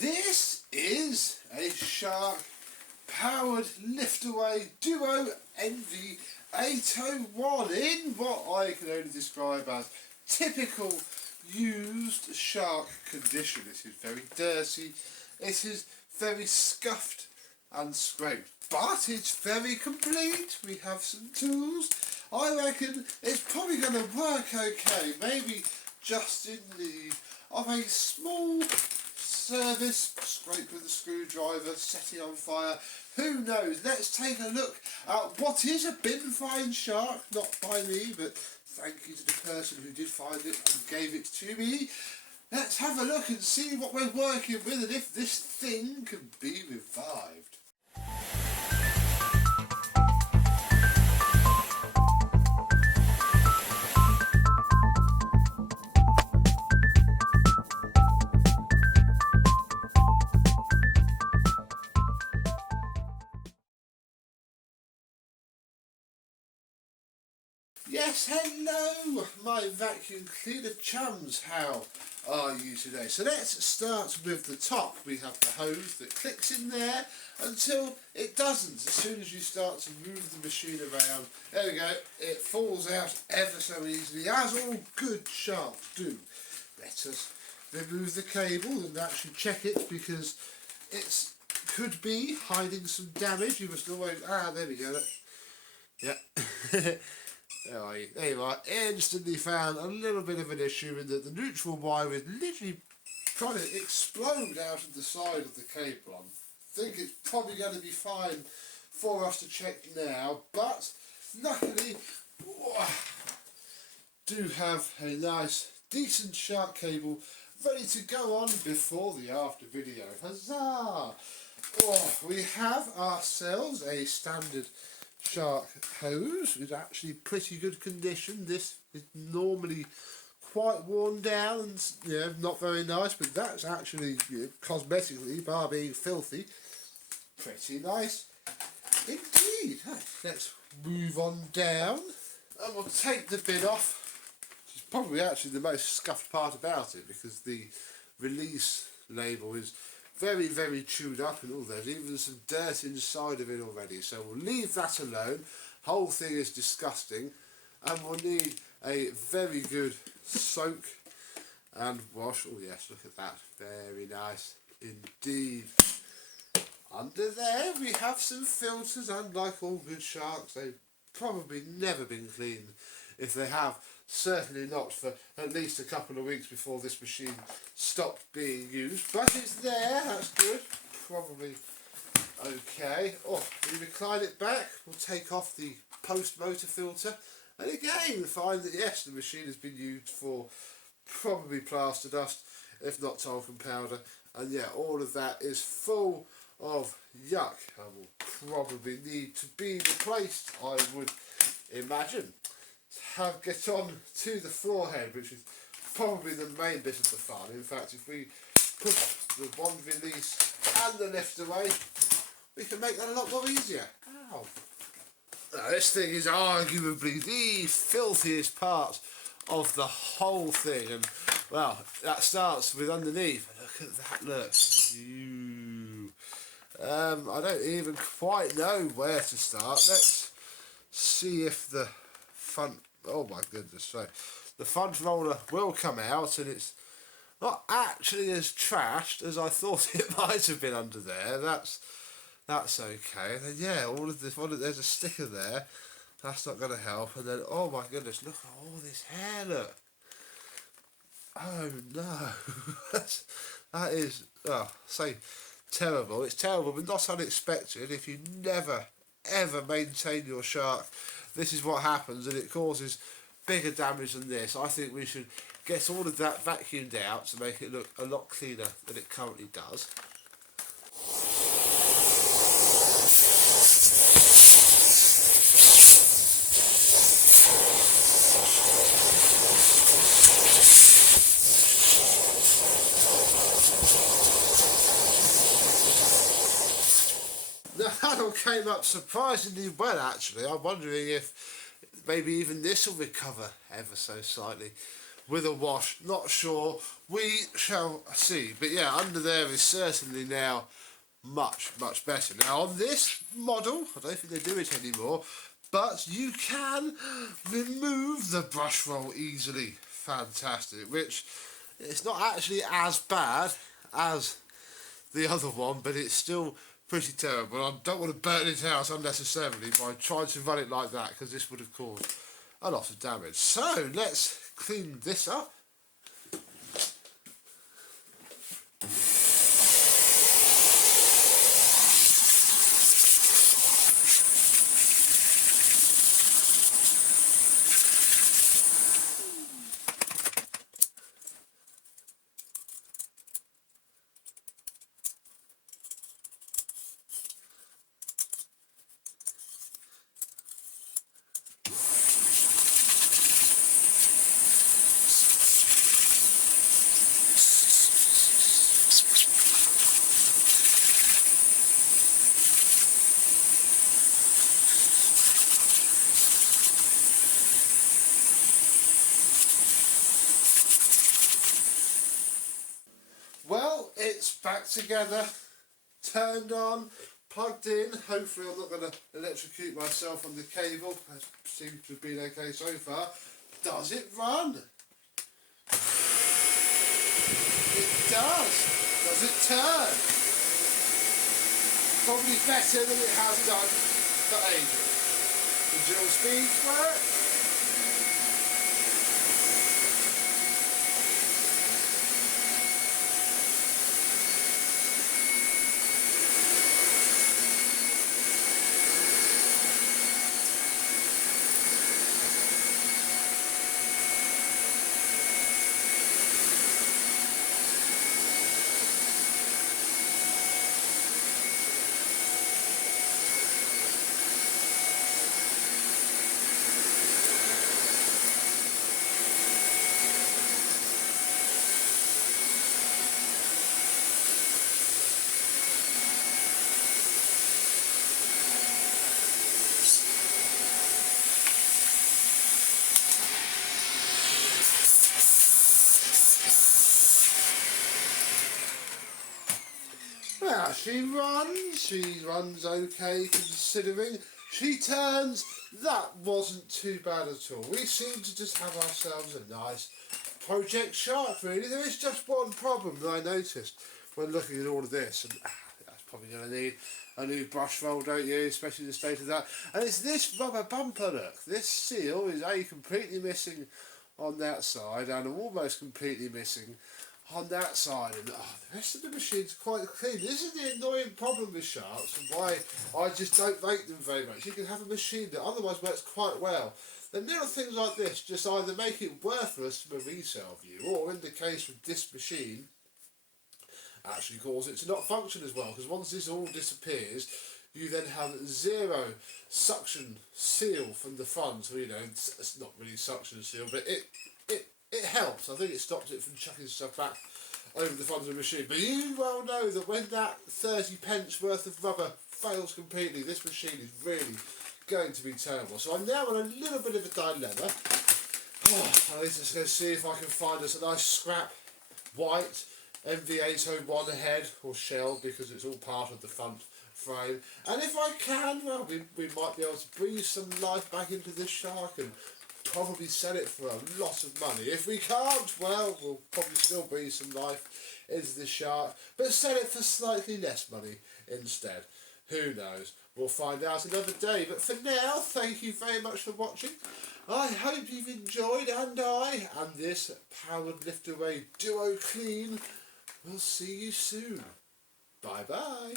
This is a Shark powered lift-away duo NV801 in what I can only describe as typical used Shark condition. It is very dirty, it is very scuffed and scraped, but it's very complete. We have some tools. I reckon it's probably going to work okay, maybe just in need of a small service, scrape with a screwdriver, setting on fire, who knows. Let's take a look at what is a bin find Shark, not by me, but thank you to the person who did find it and gave it to me. Let's have a look and see what we're working with and if this thing can be revived. Yes, hello my vacuum cleaner chums, how are you today? So let's start with the top. We have the hose that clicks in there until it doesn't. As soon as you start to move the machine around, there we go, it falls out ever so easily, as all good Sharks do. Let us remove the cable and actually check it, because it could be hiding some damage. You must always, there we go, yeah. There you are, instantly found a little bit of an issue in that the neutral wire is literally trying to explode out of the side of the cable. I think it's probably going to be fine for us to check now, but luckily do have a nice decent Shark cable ready to go on before the after video. Huzzah! We have ourselves a standard Shark hose with actually pretty good condition. This is normally quite worn down and not very nice, but that's actually cosmetically, bar being filthy, pretty nice indeed. Let's move on down and we'll take the bin off, which is probably actually the most scuffed part about it, because the release label is very, very chewed up, and there's even some dirt inside of it already. So we'll leave that alone. Whole thing is disgusting, and we'll need a very good soak and wash. Oh yes, look at that, very nice indeed. Under there we have some filters, and like all good Sharks, they've probably never been cleaned. If they have, certainly not for at least a couple of weeks before this machine stopped being used, but it's there, that's good, probably okay. We recline it back, we'll take off the post motor filter, and again find that yes, the machine has been used for probably plaster dust, if not talcum powder, and yeah, all of that is full of yuck and will probably need to be replaced, I would imagine. Get on to the floor head, which is probably the main bit of the fun. In fact, if we put the one release and the lift away, we can make that a lot more easier. Ow. Now, this thing is arguably the filthiest part of the whole thing, and well, that starts with underneath. Look at that, look. I don't even quite know where to start. Let's see if the front, oh my goodness, so the front roller will come out, and it's not actually as trashed as I thought it might have been under there. That's okay. And then yeah, all of this, there's a sticker there, that's not going to help. And then oh my goodness, look at all this hair, look. Oh no. that is so terrible. It's terrible, but not unexpected. If you never ever maintain your Shark, this is what happens, and it causes bigger damage than this. I think we should get all of that vacuumed out to make it look a lot cleaner than it currently does. That all came up surprisingly well, actually. I'm wondering if maybe even this will recover ever so slightly. with a wash. Not sure. We shall see. But yeah, under there is certainly now much better. Now on this model, I don't think they do it anymore, but you can remove the brush roll easily. Fantastic. Which it's not actually as bad as the other one, but it's still pretty terrible. I don't want to burn it out unnecessarily by trying to run it like that, because this would have caused a lot of damage. So let's clean this up. Well, it's back together, turned on, plugged in. Hopefully I'm not going to electrocute myself on the cable. That seems to have been okay so far. Does it run? It does. Does it turn? Probably better than it has done for ages. The dual speeds work. Well, she runs okay considering. She turns, that wasn't too bad at all. We seem to just have ourselves a nice project shark really. There is just one problem that I noticed when looking at all of this, and that's probably going to need a new brush roll, don't you, especially the state of that, and it's this rubber bumper, look. This seal is completely missing on that side and almost completely missing on that side, and the rest of the machine's quite clean. This is the annoying problem with sharks and why I just don't make them very much. You can have a machine that otherwise works quite well. Then little things like this just either make it worthless from a resale view, or in the case with this machine, actually cause it to not function as well, because once this all disappears, you then have zero suction seal from the front. So, you know, it's not really suction seal, but it helps. I think it stops it from chucking stuff back over the front of the machine. But you well know that when that 30 pence worth of rubber fails completely, this machine is really going to be terrible. So I'm now in a little bit of a dilemma. I need to go see if I can find us a nice scrap white NV801 head or shell, because it's all part of the front frame. And if I can, well, we might be able to breathe some life back into this shark and probably sell it for a lot of money. If we can't, well, we'll probably still breathe some life into the shark, but sell it for slightly less money instead. Who knows? We'll find out another day. But for now, thank you very much for watching. I hope you've enjoyed, and this Powered Lift Away Duo Clean. We'll see you soon. Bye bye.